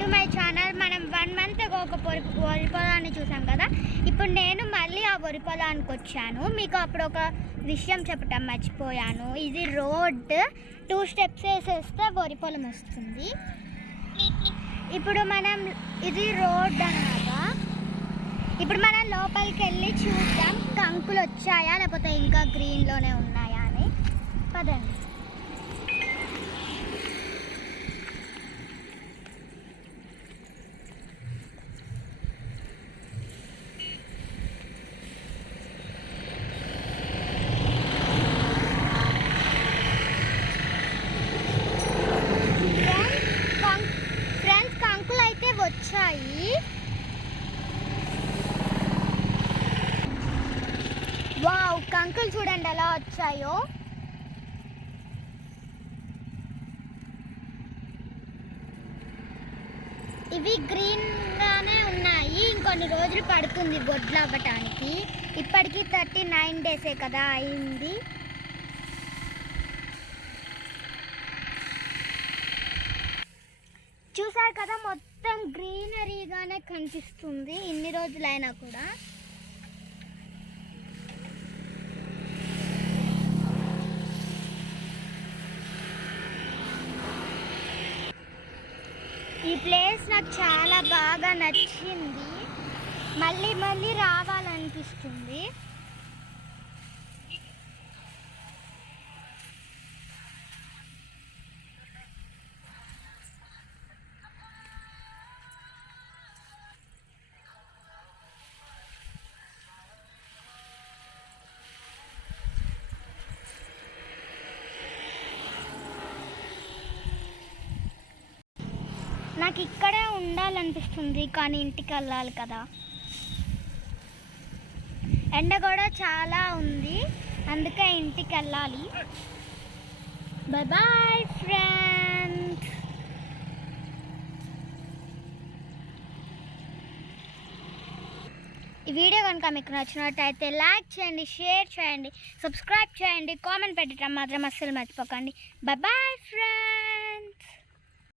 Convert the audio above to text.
To my channel. మనం 1 month ఒక వరి పొలాన్ని చూసాం కదా. ఇప్పుడు నేను మళ్ళీ ఆ వరి పొలానికి వచ్చాను. మీకు అప్పుడు ఒక విషయం చెప్పటం మర్చిపోయాను. ఇది రోడ్, 2 స్టెప్స్ వేసేస్తే వరి పొలం వస్తుంది. ఇప్పుడు మనం ఇది రోడ్ అన్నమాట. ఇప్పుడు మనం లోపలికి వెళ్ళి చూద్దాం కంకులు వచ్చాయా లేకపోతే ఇంకా గ్రీన్లోనే ఉన్నాయా అని. పదండి. ఫ్రెండ్స్, కంకులు అయితే వచ్చాయి. వావ్, కంకులు చూడండి ఎలా వచ్చాయో. ఇవి గ్రీన్గానే ఉన్నాయి. ఇంకొన్ని రోజులు పడుతుంది బొడ్లు అవ్వటానికి. ఇప్పటికీ 39 డేసే కదా అయింది. చూసారు కదా, మొత్తం గ్రీనరీగానే కనిపిస్తుంది ఇన్ని రోజులైనా కూడా. ఈ ప్లేస్ నాకు చాలా బాగా నచ్చింది. మళ్ళీ మళ్ళీ రావాలనిపిస్తుంది. నాకు ఇక్కడే ఉండాలనిపిస్తుంది, కానీ ఇంటికి వెళ్ళాలి కదా. ఎండ కూడా చాలా ఉంది, అందుకే ఇంటికి వెళ్ళాలి. Bye bye friends. ఈ వీడియో కనుక మీకు నచ్చినట్టయితే లైక్ చేయండి, షేర్ చేయండి, సబ్స్క్రైబ్ చేయండి, కామెంట్ పెట్టడం మాత్రం అస్సలు మర్చిపోకండి. Bye bye friends.